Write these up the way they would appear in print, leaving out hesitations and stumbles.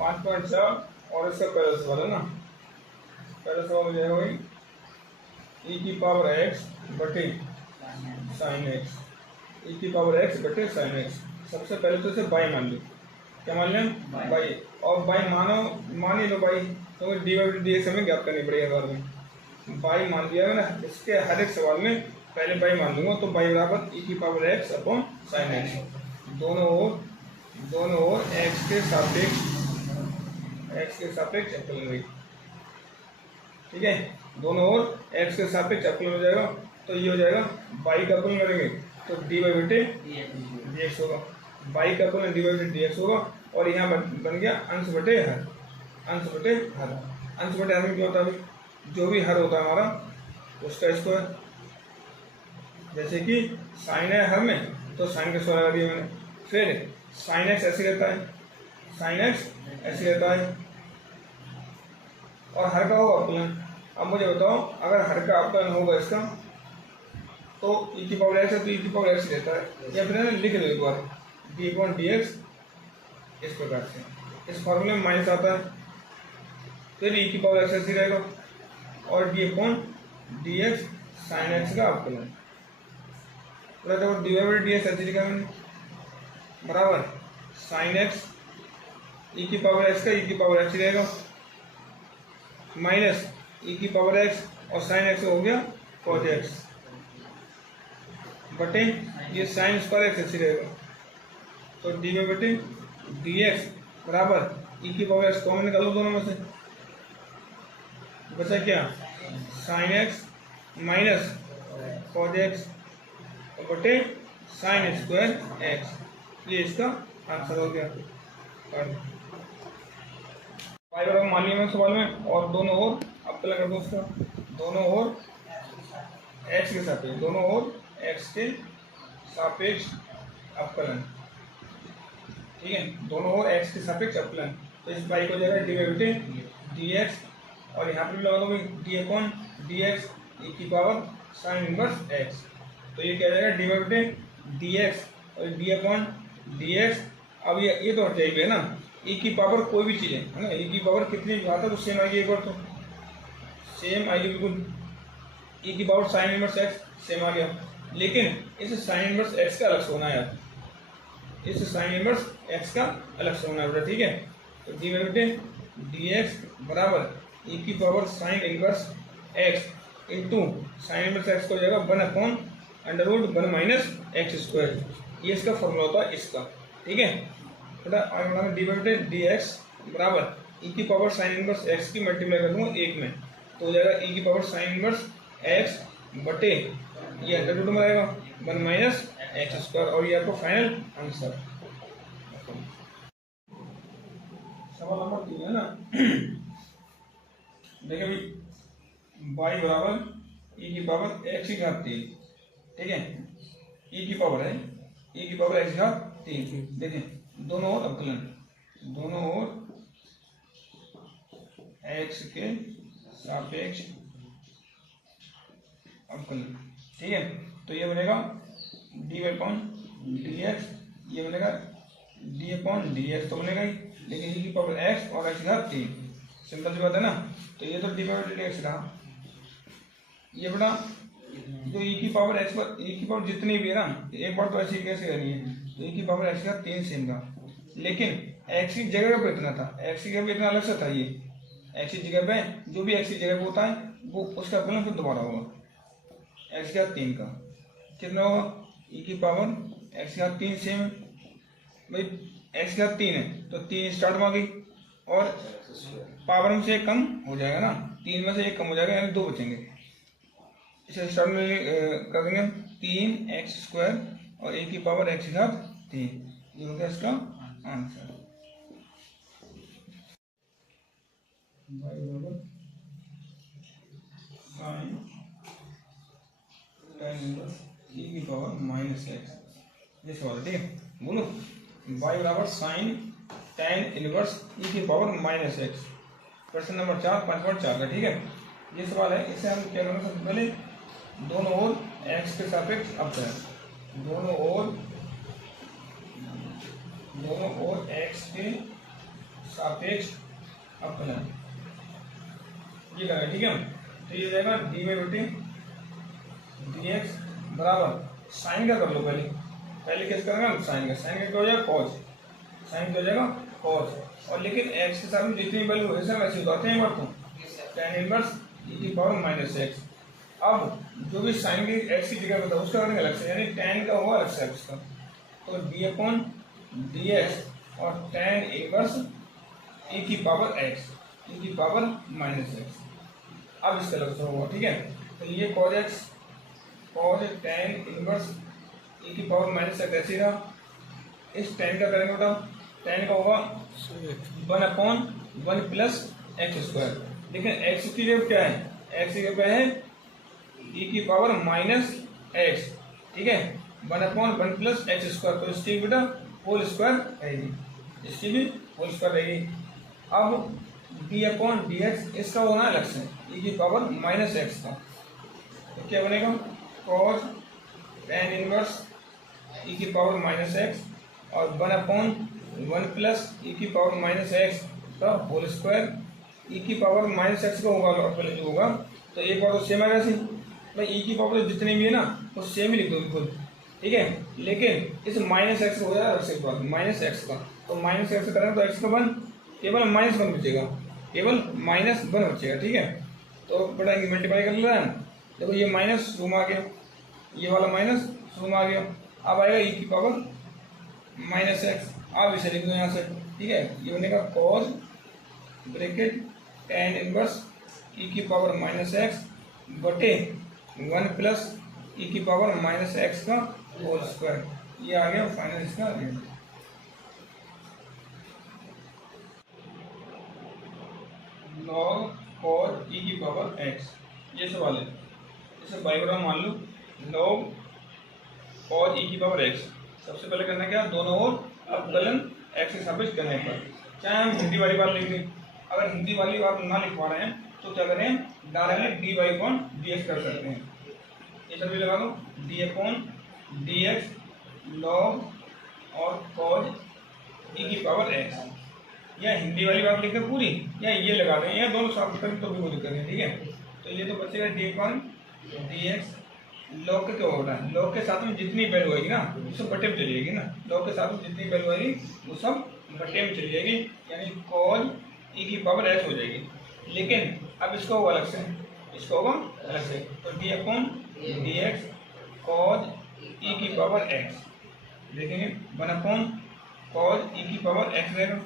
5.4 और इसका पहला सवाल है ना, पहला सवाल हो जाएगा भाई ई की पावर एक्स बटे साइन एक्स, ई की पावर एक्स बटे साइन एक्स। सबसे पहले तो इसे बाई मान लो, क्या मान लें बाई, और बाई मान ही लो बाई, तो डी बाई डी एक्स हमें ज्ञात करनी पड़ेगी बार में। बाई मान दिया है ना, इसके हर एक सवाल में पहले बाई मान दूंगा, तो बाई बराबर ई की power x upon sine x. दोनों ओर एक्स के सापेक्ष अवकलन हुई, ठीक है। दोनों ओर एक्स के सापेक्ष अवकलन हो जाएगा, तो ये हो जाएगा बाई का अवकलन करेंगे तो डी बाई बटे डी एक्स होगा, बाई का अवकलन डी बाई बटे डी एक्स होगा, और यहाँ बन गया अंश बटे हर। अंश बटे हर में क्या होता है, जो भी हर होता है हमारा उसका स्क्वायर। जैसे कि साइन है हर में, तो साइन का स्क्वायर लगा दिया मैंने। फिर साइन एक्स ऐसे रहता है, और हर का होगा अवकलन। अब मुझे बताओ, अगर हर का अवकलन होगा इसका, तो ई की पावर एक्स है तो ई की पावर एक्स रहता है, या फिर लिख लो एक बार डी अपॉन डी एक्स इस प्रकार से, इस फॉर्मूले में माइनस आता है, फिर ई की पावर एक्स ऐसी रहेगा, और D upon D x sine x का अवकलन, डी बाई डी एक्स ऐसे लिखा मैंने, बराबर साइन एक्स ई की पावर एक्स का ई की पावर एक्स रहेगा, माइनस ई की पावर एक्स और साइन एक्स हो गया कॉस एक्स, बटे ये साइन स्क्वायर एक्स ऐसे रहेगा, तो डी बाई बटे डी एक्स बराबर ई की पावर एक्स कॉमन निकालो दोनों में से, बचा क्या sine x minus cos x बटे साइन स्क्वायर एक्स, ये इसका आंसर हो गया। पाई बराबर मान लिया मैं सवाल में, और दोनों ओर अवकलन कर दो उसका, दोनों ओर एक्स के सापेक्ष, दोनों ओर एक्स के सापेक्ष अवकलन, ठीक है, दोनों ओर एक्स के सापेक्ष अवकलन। तो इस पाई को हो जाएगा डी बाई बटे डी एक्स, और यहाँ पर लगा दो डी अपॉन डी एक्स ई की पावर साइन इनवर्स एक्स, तो ये क्या हो जाएगा डी बाई बटे डी एक्स और डी अपॉन डी एक्स। अब ये तो हट जाएगी ना, ई की पावर कोई भी चीज़ है ना, ई की पावर कितनी भी आता है तो सेम आएगी, एक बार तो सेम आएगी बिल्कुल, ई की power sine inverse X same आ गया, लेकिन इस साइन इनवर्स एक्स का अलग से होना है यार, इस साइन इनवर्स एक्स का अलग से होना है, ठीक है। तो डी बाई बटे डी एक्स बराबर ई की power sine inverse x into sine inverse x को हो जाएगा 1/√1 माइनस एक्स स्क्वायर, ये इसका फॉर्मूला होता है इसका, ठीक है। बेटा डी बाई बटे डी एक्स बराबर ई की पावर साइन इनवर्स एक्स की मल्टीप्लाई कर दूंगा 1 में, तो हो जाएगा ई की पावर साइन इनवर्स एक्स बटे ये √2 में रहेगा 1 माइनस एक्स स्क्वायर, और ये आपको फाइनल आंसर। सवाल नंबर 3 है ना, देखिए भाई बाई बराबर ई की पावर एक्स की घात 3, ठीक है, ई की पावर है ई की पावर एक्स की घात 3, देखें दोनों ओर अवकलन, दोनों ओर एक्स के सापेक्ष अवकलन, ठीक है। तो ये बनेगा D by upon D x, ये बनेगा डी अपॉन डी एक्स तो बनेगा ही, लेकिन ई की पावर एक्स और एक्स की घात 3, सिंपल सी बात है ना। तो ये तो डी बाई डी एक्स रहा, ये बड़ा जो ई की पावर एक्स पर ई की पावर जितनी भी है ना, एक बार तो ऐसी कैसे करनी है, तो ई की पावर एक्स का 3 सेम था, लेकिन एक्स की जगह पर इतना था, एक्स की जगह पर इतना अलग से था, ये एक्स की जगह पे जो भी एक्स की जगह पे होता है वो उसका अवकलन फिर दोबारा होगा, एक्स का 3 का कितना होगा ई की पावर एक्स का 3 सेम, भाई एक्स का 3 है तो 3 स्टार्ट में आ गई, और पावर में से 1 कम हो जाएगा ना, 3 में से 1 कम हो जाएगा, यानी 2 बचेंगे, इसे स्टार्ट में कर देंगे 3 एक्स स्क्वायर और ए की पावर एक्स के साथ 3, ये हो गया इसका answer. Sine tan inverse e की पावर माइनस एक्स, ये सवाल है, ठीक है। बोलो y बराबर साइन tan इनवर्स e की पावर माइनस एक्स, प्रश्न नंबर 4 5.4 का, ठीक है। ये सवाल है, इसे हम क्या करना, सबसे पहले दोनों ओर x के सापेक्ष अवकलन, दोनों ओर x के सापेक्ष सापेक्ष अवकलन, ये लगा, ठीक है। तो ये हो जाएगा dy बटे dx बराबर साइन का कर लो, पहले कैसे करेंगे साइन का, साइन का क्या हो जाएगा कॉस, साइन क्या हो जाएगा कॉस, और लेकिन x के साथ में जितनी वैल्यू है सब ऐसे उतारते हैं, तो tan इनवर्स e की पावर माइनस x। अब जो भी साइन की x की जगह होता है उसका करेंगे अलग से, यानी tan का होगा अलग से x का, तो d अपॉन dx और tan इनवर्स e की पावर x, e की पावर माइनस x। अब इसका अलग से होगा, ठीक है। तो ये cos x cos tan inverse e की पावर माइनस x ऐसे रहा, इस tan का करेंगे बताओ, tan का होगा 1/1 प्लस एक्स स्क्वायर, लेकिन x की जगह क्या है, x की जगह है e की पावर माइनस x, ठीक है, 1/1 प्लस एक्स स्क्वायर, तो इसकी बेटा होल स्क्वायर रहेगी, इसकी भी होल स्क्वायर रहेगी। अब d अपॉन dx इसका होना अलग से e की पावर माइनस x का, तो क्या बनेगा cos tan इनवर्स e की पावर माइनस x और 1/1 प्लस e की पावर माइनस x का होल स्क्वायर, e की पावर माइनस x का होगा और पहले जो होगा, तो एक बार तो सेम आएगा सी भाई, e की पावर जितनी भी है ना वो सेम ही लिख दो बिल्कुल, ठीक है, लेकिन इस माइनस एक्स हो जाएगा x के बाद माइनस एक्स का, तो माइनस एक्स करेंगे तो x का 1 केवल -1 बचेगा, केवल -1 बचेगा, ठीक है। तो बड़ा मल्टीप्लाई कर लेना है, देखो ये माइनस रूम आ गया, ये वाला माइनस रूम आ गया, अब आएगा e की पावर माइनस एक्स, आप इसे लिख दो यहाँ से, ठीक है, ये बनेगा cos bracket tan inverse e की पावर माइनस एक्स बटे 1 प्लस e की पावर माइनस एक्स का होल स्क्वायर, ये आ गया फाइनल इसका रिजल्ट। log cos e की पावर x, ये सवाल है, इसे बायोग्राम मान लो, log cos e की पावर x, सबसे पहले करना क्या, दोनों ओर अवकलन x के सापेक्ष करने पर, चाहे हम हिंदी वाली बात लिख दें, अगर हिंदी वाली बात ना लिख पा रहे हैं तो क्या करें, डायरेक्टली dy अपॉन dx कर सकते हैं, ये सभी लगा दो, d अपॉन dx log और cos e की पावर x, या हिंदी वाली बात लिखते पूरी, या ये लगा दें, या दोनों साथ करें तो भी कोई दिक्कत नहीं, ठीक है। तो ये तो बचेगा d अपॉन dx, log का क्या होता है, log के साथ में जितनी वैल्यू आएगी ना वो सब बटे में चली जाएगी ना, log के साथ में जितनी वैल्यू आएगी वो सब बटे में चली जाएगी, यानी cos e की पावर x हो जाएगी, लेकिन अब इसका होगा अलग से, इसका होगा अलग से, तो d upon dx cos e की पावर x, देखेंगे 1/cos e की पावर x रहेगा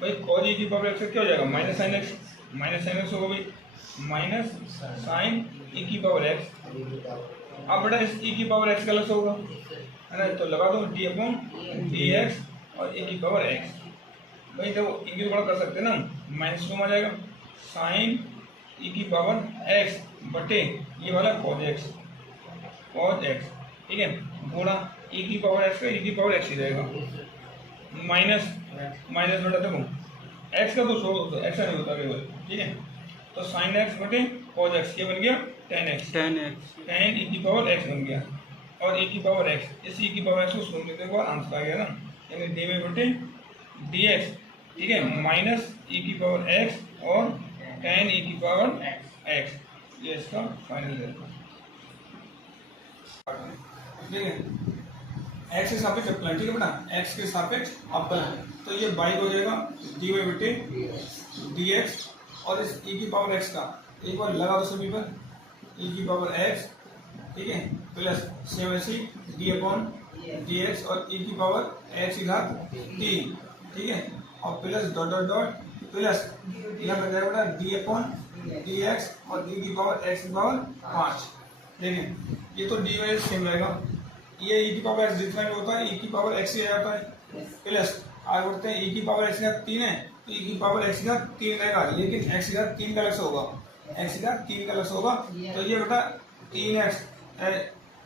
भाई, cos e की पावर x क्या हो जाएगा minus sine x, minus sine x होगा भाई, माइनस साइन e की पावर x। अब बेटा इस e की पावर x का अलग होगा, है ना, तो लगा दो d अपॉन dx और e की पावर x, भाई देखो e की पावर कर सकते हैं ना, माइनस टू आ जाएगा साइन e की पावर x बटे ये वाला cos x, ठीक है, गुणा e की पावर x का e की पावर x ही रहेगा, माइनस माइनस बेटा देखो x का तो छोड़ो, तो x नहीं होता केवल, ठीक है, तो साइन x बटे cos x, ये बन गया tan x, tan e की पावर x बन गया, और e की पावर x, इस e की पावर x को शून्य देने के बाद आंसर आ गया ना, यानी dy बटे dx, ठीक है, माइनस e की पावर x और tan e की पावर x, ये इसका फाइनल रिजल्ट, ठीक है, x के सापेक्ष अवकलन, ठीक है बेटा, x के सापेक्ष अवकलन, तो ये बाई हो जाएगा dy बटे dx, और इस e की पावर x का एक बार लगा दो सभी पर, e की पावर x, ठीक है, प्लस सेम ऐसी d अपॉन dx और e की पावर x की घात 3, ठीक है, और plus dot dot dot plus यहाँ बन जाएगा बेटा d अपॉन dx और e की पावर x की पावर 5, देखिए ये तो dy सेम रहेगा, ये e की पावर x जितना भी होता है e की पावर x ही आ जाता है, प्लस आगे बढ़ते हैं e की पावर x का 3 है तो e की पावर x का 3 रहेगा, लेकिन x का 3 का अलग से होगा, x का 3 का अलग से होगा, तो ये बेटा 3x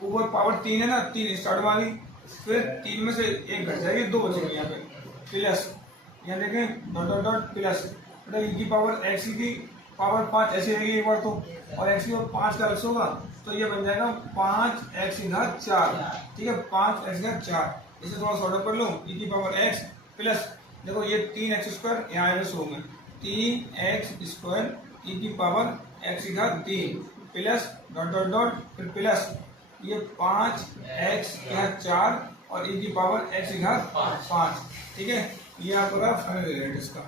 ऊपर पावर 3 है ना, 3 स्टार्ट में आ गई, फिर 3 में से 1 घट जाएगी, 2 बचेंगे यहाँ पे, प्लस यहाँ देखें डॉट डॉट डॉट प्लस बेटा e की पावर x की पावर 5 ऐसी रहेगी एक बार तो, और x की पावर 5 का अलग से होगा, तो ये बन जाएगा 5x की घात 4, ठीक है, 5x की घात 4, इसे थोड़ा सॉर्ट आउट कर लो, e की पावर x प्लस देखो ये 3x² यहाँ आएगा शुरू में, 3x² ई की पावर x की घात 3 प्लस डॉट डॉट डॉट फिर प्लस ये 5x की घात 4 और ई की पावर x की घात 5। ठीक है, ये आपका फाइनल रिजल्ट इसका।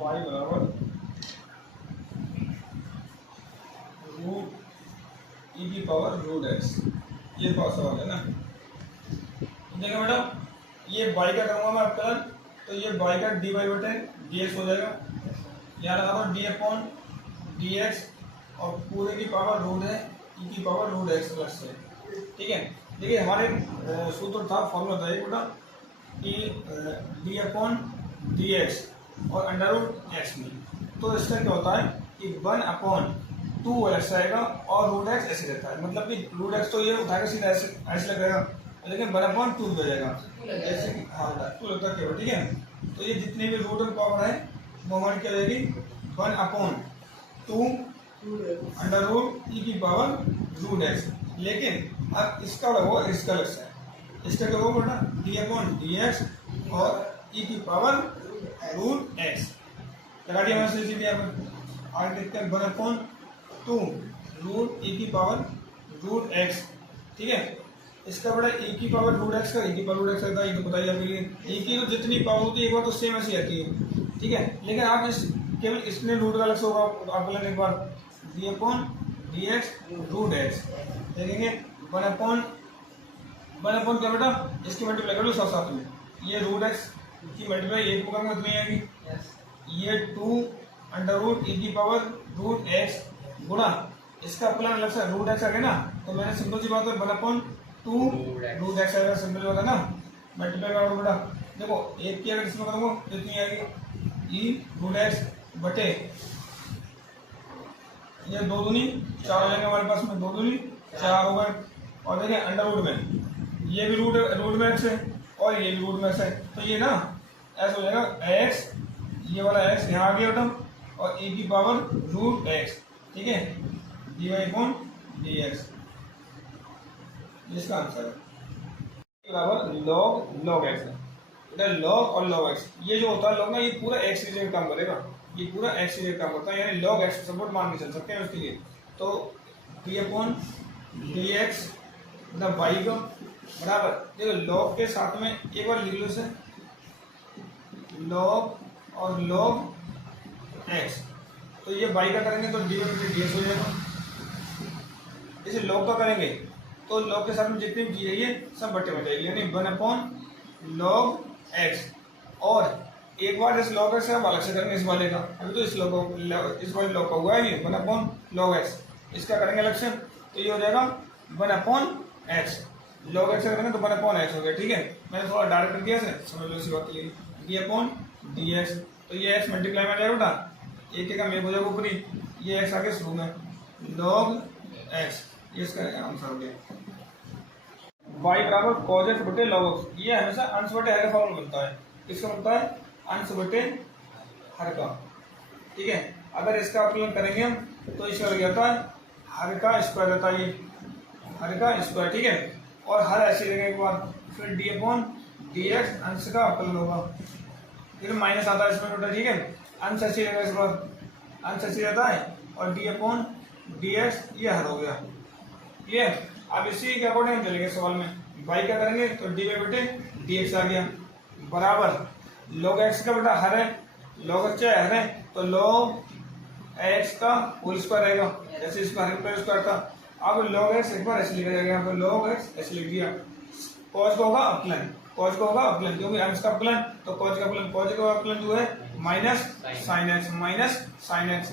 y बराबर रूट ई की पावर रूट x, ये पास सवाल है ना। देखो मैडम, ये y का करूँगा मैं अवकलन, तो ये y का dy बटे dx हो जाएगा, यहाँ लगा दो d अपॉन dx और पूरे की पावर रूट है ई की पावर रूट x प्लस है। ठीक है, देखिए हमारे सूत्र था, फॉर्मूला था ये बेटा कि d अपॉन dx और अंडर रूट एक्स में, तो इसका क्या होता है कि 1/2 अलग से आएगा और रूट एक्स ऐसे रहता है, मतलब कि रूट एक्स तो ये उठाकर सीधा ऐसे लगेगा, लेकिन 1/2 हो जाएगा ऐसे कि हाँ 2 लगता है केवल। ठीक है, तो ये जितने भी रूट और पावर है वो हमारी क्या रहेगी 1/2 अंडर रूट ई की पावर रूट एक्स। लेकिन अब इसका वो इसका अलग से है, इसका क्या होगा बेटा डी अपॉन डी एक्स और ई की पावर रूट एक्स लगा दिया मैंने सीधे यहाँ पर। आगे देखते हैं 1/2 रूट ई की पावर रूट एक्स। ठीक है, इसका बड़ा ई की पावर रूट एक्स का ई की पावर रूट एक्स रहता है, ये तो बताइए आपके लिए। ई की तो जितनी पावर होती है एक बार तो सेम ऐसी आती है। ठीक है, लेकिन आप इस केवल इसमें रूट का अलग से होगा आपको एक बार D upon D X root X देखेंगे 1/1 क्या बेटा इसकी मल्टीप्लाई कर लो साथ साथ में, ये रूट एक्स की मल्टीप्लाई एक को करूँगा इतनी आएगी, ये 2 अंडर रूट ई की पावर रूट एक्स गुणा इसका अपना अलग से रूट एक्स आ गया ना, तो मैंने सिंपल सी बात है 1/2 रूट एक्स आएगा, सिंपल बात है ना, मल्टीप्लाई करो बेटा। देखो एक की अगर इसमें करूँगा तो इतनी आएगी ई रूट एक्स बटे ये 2 दूनी 4 हो जाएंगे हमारे पास में, 2 दूनी 4 हो गए। और देखिए अंडर रूट में ये भी रूट में एक्स है और ये भी रूट में एक्स है, तो ये ना ऐसा हो जाएगा एक्स, ये वाला एक्स यहाँ आ गया बेटा और ए की पावर रूट एक्स। ठीक है, d y upon D x इसका आंसर है बराबर लॉग एक्स है। लॉग और लॉग एक्स ये जो होता है लॉग ना ये पूरा एक्स की जगह काम करेगा, ये पूरा एक्स की जगह काम करता है, यानी लॉग एक्स सपोर्ट मान के चल सकते हैं उसके लिए। तो डी अपॉन डी एक्स मतलब वाई का बराबर देखो लॉग के साथ में एक बार लिख लो इसे लॉग और लॉग एक्स, तो ये वाई का करेंगे तो डी बटे डी एक्स हो जाएगा। इसे लॉग का करेंगे तो लॉग के साथ में जितनी भी चीज़ है ये सब बटे में जाएगी, यानी 1/log एक्स। और एक बार इस log एक्स से हम अलग से करेंगे इस वाले का, अभी तो इस वाले लॉग का हुआ है ये 1/log एक्स, इसका करेंगे अलग से तो ये हो जाएगा 1/x। log एक्स करेंगे तो 1/x हो गया। ठीक है, मैंने थोड़ा डायरेक्ट कर दिया समझ लो इसी बात के लिए डी अपॉन डी एक्स, तो ये एक्स मल्टीप्लाई में जाएगा बेटा एक का मेक हो जाएगा ऊपरी, ये एक्स आगे शुरू में log एक्स, ये इसका आंसर हो गया। y बराबर cos x बटे log x, ये हमेशा अंश बटे हर का फॉर्मूला बनता है, इसका बनता है अंश बटे हर का। ठीक है, अगर इसका अपलन करेंगे हम तो इसका लग जाता है हर का स्क्वायर रहता है, ये हर का स्क्वायर। ठीक है, और हर ऐसे लगेगा एक बार फिर डी अपॉन डी एक्स अंश का अपलन होगा, फिर माइनस आता है इसमें बेटा। ठीक है, अंश ऐसे रहेगा इस बार, अंश ऐसे रहता है और डी अपॉन डी एक्स ये हर हो गया। ये अब इसी के अकॉर्डिंग हम चलेंगे सवाल में, y क्या करेंगे तो डी वाई बटे डी एक्स आ गया बराबर log x का बेटा हर है, log x चाहे हर है तो log x का होल स्क्वायर रहेगा, जैसे इसमें हर का स्क्वायर था। अब log x एक बार ऐसे लिखा जाएगा, यहाँ पर log x ऐसे लिख दिया, cos का होगा अपलन, cos का होगा अपलन क्योंकि अंश का अपलन तो cos का अपलन जो है माइनस साइन एक्स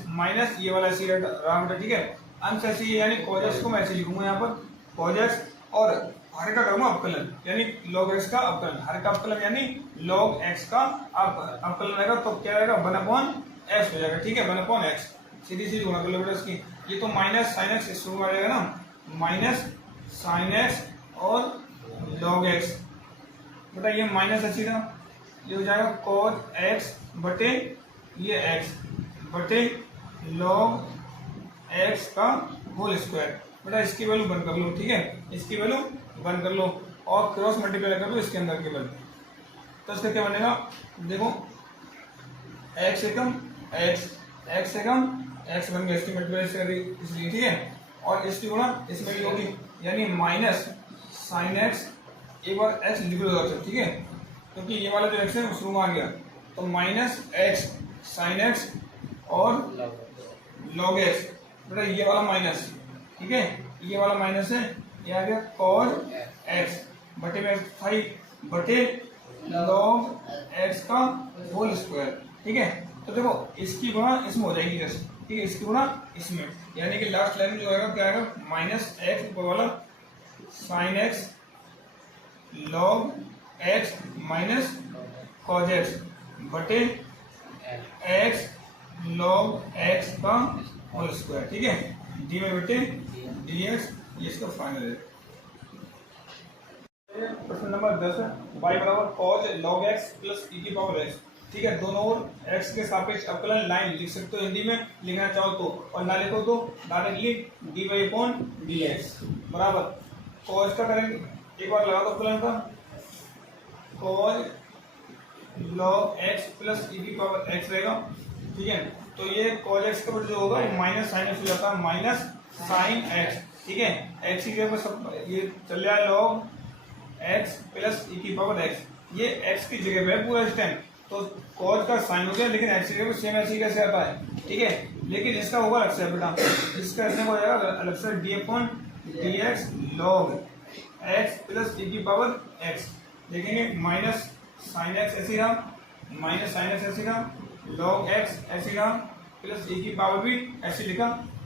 माइनस ये वाला ऐसे रहा बेटा। ठीक है, अंश ऐसे यानी cos x को मैं ऐसे लिखूंगा यहाँ पर cos x और हर का करूंगा अपकलन यानी log x का अपकलन, हर का अपकलन यानी log x का अपकलन रहेगा तो क्या रहेगा 1/x हो जाएगा। ठीक है, 1/x सीधी गुणा कर लो बेटा इसकी, ये तो माइनस साइन एक्स शुरू आ जाएगा ना, माइनस साइन एक्स और log x बेटा ये माइनस ऐसी था, ये हो जाएगा cos x बटे ये x बटे log x का होल स्क्वायर। बेटा इसकी वैल्यू बंद कर लो। ठीक है, इसकी वैल्यू बंद कर लो, और क्रॉस मल्टीप्लाई कर दो इसके अंदर केवल, तो इसका क्या बनेगा, देखो एक्स एकम एक्स एकम एक्स बन गया, इसकी मल्टीप्लाई इसलिए, ठीक है। और इसकी गुणा इसमें भी होगी, यानी माइनस साइन एक्स, एक बार एक्स लिख लो उधर से, ठीक है, क्योंकि ये वाला जो एक्स है वो शुरू में आ गया, तो माइनस एक्स साइन एक्स और लॉग एक्स, बेटा ये वाला माइनस, ठीक है, ये वाला माइनस है, ये आ गया कॉस एक्स बटे में 5 बटे लॉग एक्स का होल स्क्वायर, ठीक है। तो देखो इसकी गुणा इसमें हो जाएगी जैसे, ठीक है, इसकी गुणा इसमें, यानी कि लास्ट लाइन में जो आएगा क्या आएगा, माइनस एक्स ऊपर वाला sign X log x minus cos x बटे एक्स लॉग एक्स का होल स्क्वायर, ठीक है, डी में बटे डी एक्स, ये इसका फाइनल है। प्रश्न नंबर 10 है, y बराबर cause log x plus e की पावर एक्स, ठीक है, दोनों ओर एक्स के सापेक्ष अवकलन लाइन लिख सकते हो हिंदी में, लिखना चाहो तो, और ना लिखो तो directly d y upon D x बराबर कॉज का करेंगे, एक बार लगा दो अवकलन का, cos log x plus e की पावर एक्स रहेगा, ठीक है। तो ये कॉज एक्स का जो होगा वो माइनस साइन एक्स हो जाता है, माइनस साइन एक्स, ठीक है, एक्स की जगह पर सब ये चल जाए लॉग एक्स प्लस ई की पावर एक्स, ये एक्स की जगह पे पूरा इस टाइम, तो कॉज का साइन हो गया, लेकिन एक्स की जगह पर सेम ऐसे कैसे आता है, ठीक है, लेकिन इसका होगा अलग से बेटा, इसका इसमें हो जाएगा अलग से D upon D X log x plus e की पावर एक्स, देखेंगे माइनस साइन एक्स ऐसे रहा, माइनस साइन एक्स ऐसे रहा, लॉग एक्स ऐसे रहा, प्लस ई की पावर भी ऐसे लिखा।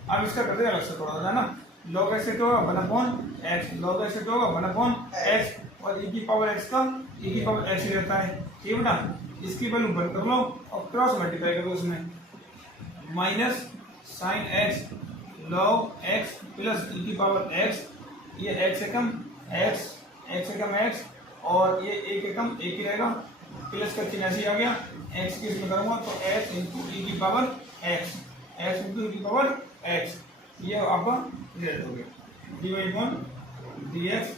अब इसका करते हैं अलग से थोड़ा सा ना, लॉग एक्स से क्या होगा 1/x, लॉग एक्स से क्या होगा 1/x, और ई की पावर एक्स का ई की पावर एक्स ही रहता है, ठीक है बेटा। इसकी वैल्यू बंद कर लो और क्रॉस मल्टीप्लाई कर दो उसमें, minus sine X log x plus e की पावर एक्स, ये एक्स एकम एक्स और ये एक एकम एक ही रहेगा, प्लस का चिन्ह ऐसे आ गया, एक्स की इसमें करूँगा तो एक्स इंटू ई की power x, x into e की पावर एक्स, ये आपका रिजल्ट हो गया, d y upon D x